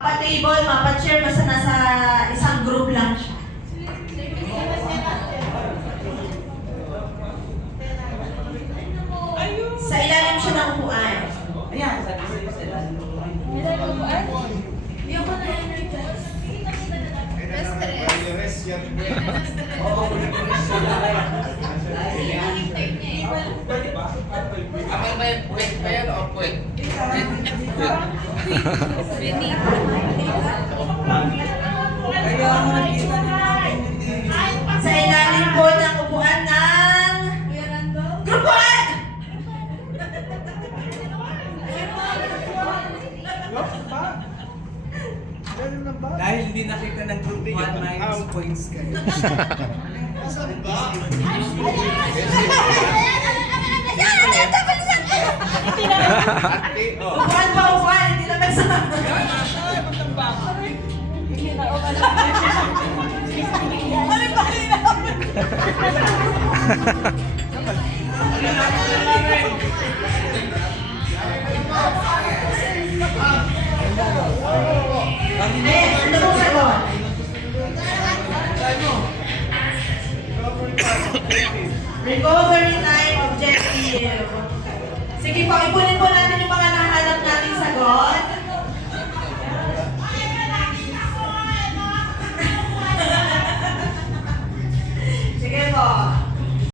Pa-table, mapa-chair, basta nasa isang group lang siya. Sa ilalim siya ng upuan. Ayan, sabi sa'yo sa ilalim ng upuan. Hindi ako na-energize. Oo, Ako may wait pa yan o wait? kaya ako nakita natin. Sa ilalim po ng upuan ng Grupo A! Dahil hindi nakita ng group 1 minus points kayo. Upuan pa upuan, hindi naman sa... Ano po sagot? Recovery time objective. Sige po, ipunin po natin yung mga